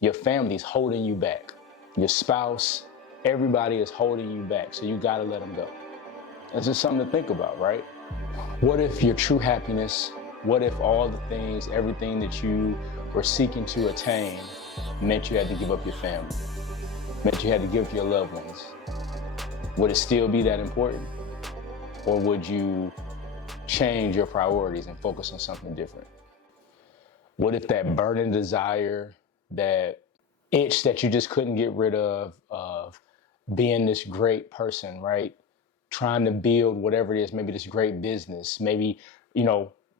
Your family's holding you back. Your spouse, everybody is holding you back. So you gotta let them go. That's just something to think about, right? What if your true happiness, what if all the things, everything that you were seeking to attain meant you had to give up your family, meant you had to give up your loved ones? Would it still be that important? Or would you change your priorities and focus on something different? What if that burning desire, that itch that you just couldn't get rid of being this great person, right? Trying to build whatever it is, maybe this great business, maybe,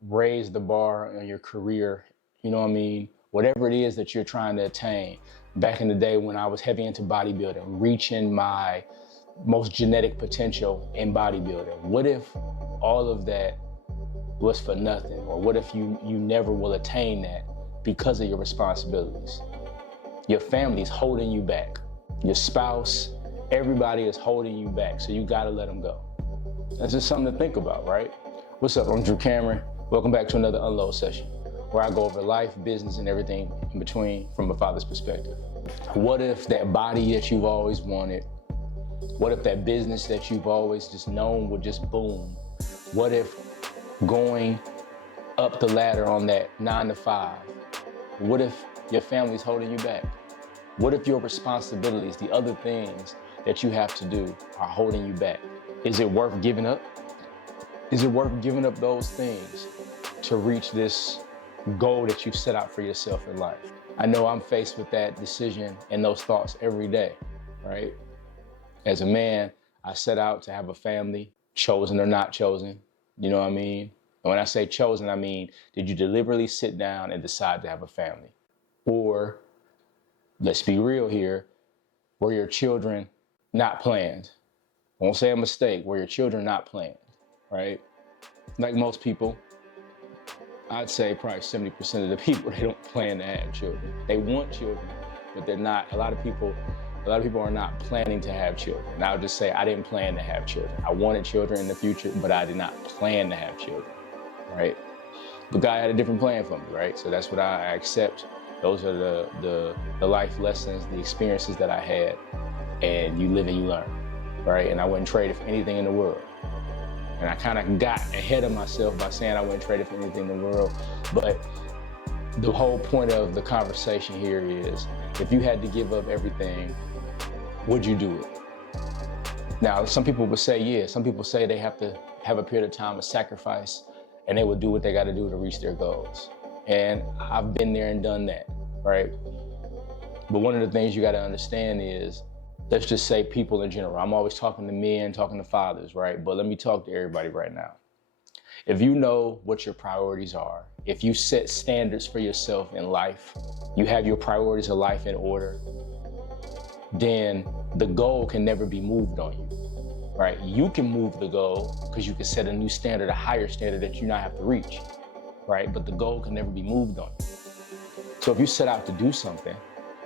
raise the bar on your career, you know what I mean? Whatever it is that you're trying to attain. Back in the day when I was heavy into bodybuilding, reaching my most genetic potential in bodybuilding. What if all of that was for nothing? Or what if you never will attain that because of your responsibilities? Your family's holding you back. Your spouse, everybody is holding you back. So you gotta let them go. That's just something to think about, right? What's up, I'm Drew Cameron. Welcome back to another Unload session where I go over life, business, and everything in between from a father's perspective. What if that body that you've always wanted, what if that business that you've always just known would just boom? What if going up the ladder on that 9 to 5? What if your family's holding you back? What if your responsibilities, the other things that you have to do, are holding you back? Is it worth giving up? Is it worth giving up those things to reach this goal that you've set out for yourself in life? I know I'm faced with that decision and those thoughts every day, right? As a man, I set out to have a family, chosen or not chosen, you know what I mean? And when I say chosen, I mean, did you deliberately sit down and decide to have a family? Or, let's be real here, were your children not planned? I won't say a mistake, were your children not planned, right? Like most people, I'd say probably 70% of the people, they don't plan to have children. They want children, but they're not. A lot of people are not planning to have children. And I'll just say, I didn't plan to have children. I wanted children in the future, but I did not plan to have children, right? But God had a different plan for me, right? So that's what I accept. Those are the life lessons, the experiences that I had, and you live and you learn, right? And I wouldn't trade it for anything in the world. And I kind of got ahead of myself by saying I wouldn't trade it for anything in the world. But the whole point of the conversation here is, if you had to give up everything, would you do it? Now, some people would say, yeah. Some people say they have to have a period of time of sacrifice and they will do what they got to do to reach their goals. And I've been there and done that, right? But one of the things you got to understand is, let's just say people in general. I'm always talking to men, talking to fathers, right? But let me talk to everybody right now. If you know what your priorities are, if you set standards for yourself in life, you have your priorities of life in order, then the goal can never be moved on you, right? You can move the goal because you can set a new standard, a higher standard that you now have to reach, right? But the goal can never be moved on you. So if you set out to do something,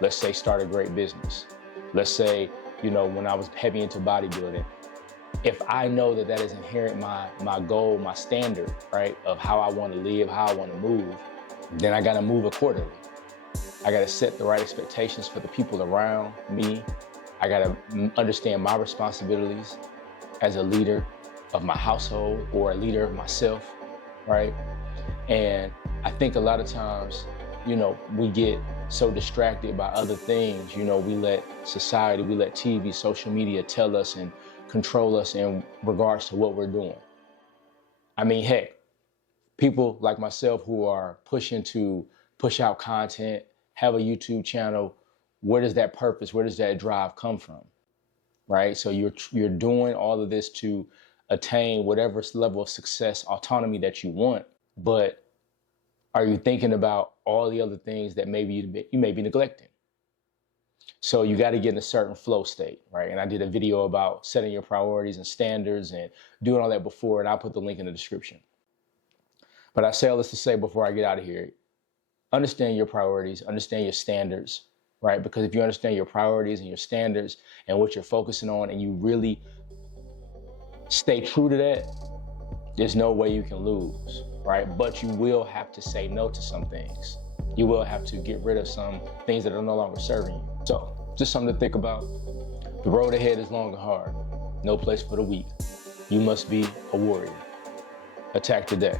let's say start a great business. Let's say, when I was heavy into bodybuilding, if I know that is inherent, my goal, my standard, right, of how I want to live, how I want to move, then I got to move accordingly. I got to set the right expectations for the people around me. I got to understand my responsibilities as a leader of my household or a leader of myself, right? And I think a lot of times, we get so distracted by other things. We let society, we let TV, social media tell us and control us in regards to what we're doing. I mean, heck, people like myself who are pushing to push out content, have a YouTube channel, where does that purpose, where does that drive come from, right? So you're doing all of this to attain whatever level of success, autonomy that you want, but are you thinking about all the other things that maybe you may be neglecting? So you got to get in a certain flow state, right? And I did a video about setting your priorities and standards and doing all that before, and I'll put the link in the description. But I say all this to say before I get out of here, understand your priorities, understand your standards, right? Because if you understand your priorities and your standards and what you're focusing on, and you really stay true to that, there's no way you can lose, right? But you will have to say no to some things. You will have to get rid of some things that are no longer serving you. So just something to think about. The road ahead is long and hard. No place for the weak. You must be a warrior. Attack today.